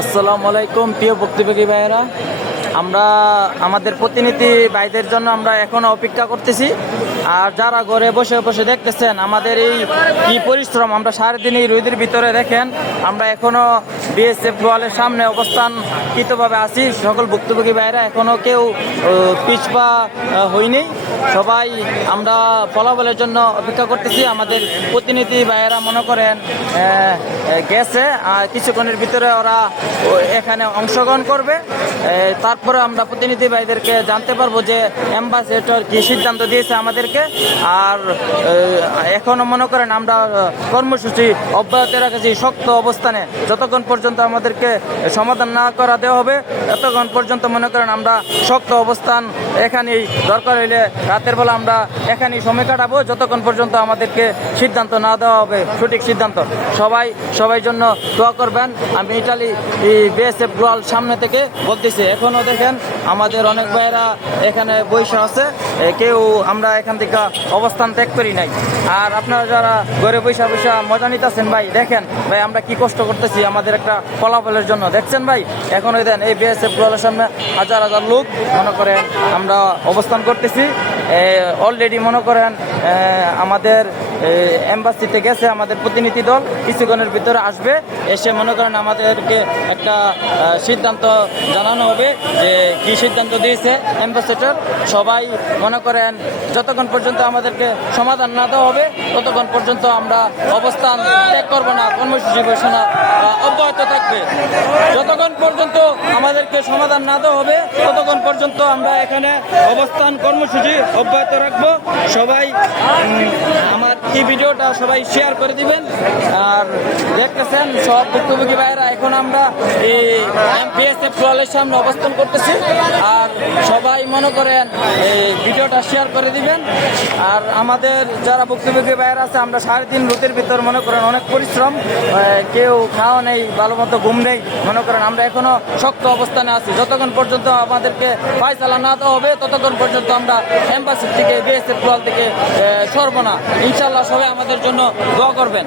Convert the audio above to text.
আসসালামু আলাইকুম প্রিয় ভুক্তভোগী ভাইয়েরা, আমরা আমাদের প্রতিনিধি ভাইদের জন্য আমরা এখনো অপেক্ষা করতেছি। আর যারা ঘরে বসে বসে দেখতেছেন আমাদের এই কি পরিশ্রম, আমরা সারাদিন এই রোদের ভিতরে দেখেন আমরা এখনো বিএসএফ ওয়ালের সামনে অবস্থানকৃতভাবে আছি। সকল ভুক্তভোগী ভাইয়েরা এখনো কেউ পিছপা হয়নি, সবাই আমরা ফলাফলের জন্য অপেক্ষা করতেছি। আমাদের প্রতিনিধি ভাইয়েরা মনে করেন গেছে, আর কিছুক্ষণের ভিতরে ওরা এখানে অংশগ্রহণ করবে। তারপরে আমরা প্রতিনিধি ভাইদেরকে জানতে পারবো যে অ্যাম্বাসেডর কি সিদ্ধান্ত দিয়েছে আমাদেরকে। আর এখনো মনে করেন আমরা কর্মসূচি অব্যাহত রেখেছি শক্ত অবস্থানে। যতক্ষণ পর্যন্ত আমাদেরকে সমাধান না করা দেওয়া হবে ততক্ষণ পর্যন্ত মনে করেন আমরা শক্ত অবস্থান এখানেই, দরকার হইলে রাতের বেলা আমরা এখানেই সময় কাটাবো যতক্ষণ পর্যন্ত আমাদেরকে সিদ্ধান্ত না দেওয়া হবে, সঠিক সিদ্ধান্ত। সবাই জন্য দোয়া করবেন। আমি ইটালি বিএসএফ গোয়াল সামনে থেকে বলতেছি। এখনও দেখেন আমাদের অনেক ভাইয়েরা এখানে বৈশা আছে, কেউ আমরা এখান থেকে অবস্থান ত্যাগ করি নাই। আর আপনারা যারা ঘরে বৈশা মজা নিতেছেন ভাই, দেখেন ভাই আমরা কি কষ্ট করতেছি আমাদের একটা ফলাফলের জন্য। দেখছেন ভাই এখন ওই দেন এই বিএসএফ গোয়ালের সামনে হাজার হাজার লোক মনে করেন আমরা অবস্থান করতেছি। অলরেডি মনে করেন আমাদের এম্বাসিতে গেছে আমাদের প্রতিনিধি দল, কিছুক্ষণের ভিতরে আসবে। এসে মনে করেন আমাদেরকে একটা সিদ্ধান্ত জানানো হবে যে কি সিদ্ধান্ত দিয়েছে অ্যাম্বাসেডর। সবাই মনে করেন যতক্ষণ পর্যন্ত আমাদেরকে সমাধান না দেওয়া হবে ততক্ষণ পর্যন্ত আমরা অবস্থান ত্যাগ করবো না, কর্মসূচি ঘোষণা অব্যাহত থাকবে। যতক্ষণ পর্যন্ত আমাদেরকে সমাধান না দেওয়া হবে ততক্ষণ পর্যন্ত আমরা এখানে অবস্থান কর্মসূচি অব্যাহত রাখবো। সবাই আমার এই ভিডিওটা সবাই শেয়ার করে দিবেন। আর দেখতেছেন সব ভুক্তভোগী ভাইয়েরা এখন আমরা এই বিএসএফ গোয়ালের সামনে অবস্থান করতেছি। আর সবাই মনে করেন এই ভিডিওটা শেয়ার করে দিবেন। আর আমাদের যারা ভুক্তভোগী ভাইয়েরা আছে, আমরা সারাদিন রোদের ভিতর মনে করেন অনেক পরিশ্রম, কেউ খাওয়া নেই, ভালো মতো ঘুম নেই, মনে করেন আমরা এখনো শক্ত অবস্থানে আছি। যতক্ষণ পর্যন্ত আমাদেরকে ফায়সালা না দেওয়া হবে ততক্ষণ পর্যন্ত আমরা এম্বাসি থেকে বিএসএফ গোয়াল থেকে সরব না। ইনশাল্লাহ সবাই আমাদের জন্য দোয়া করবেন।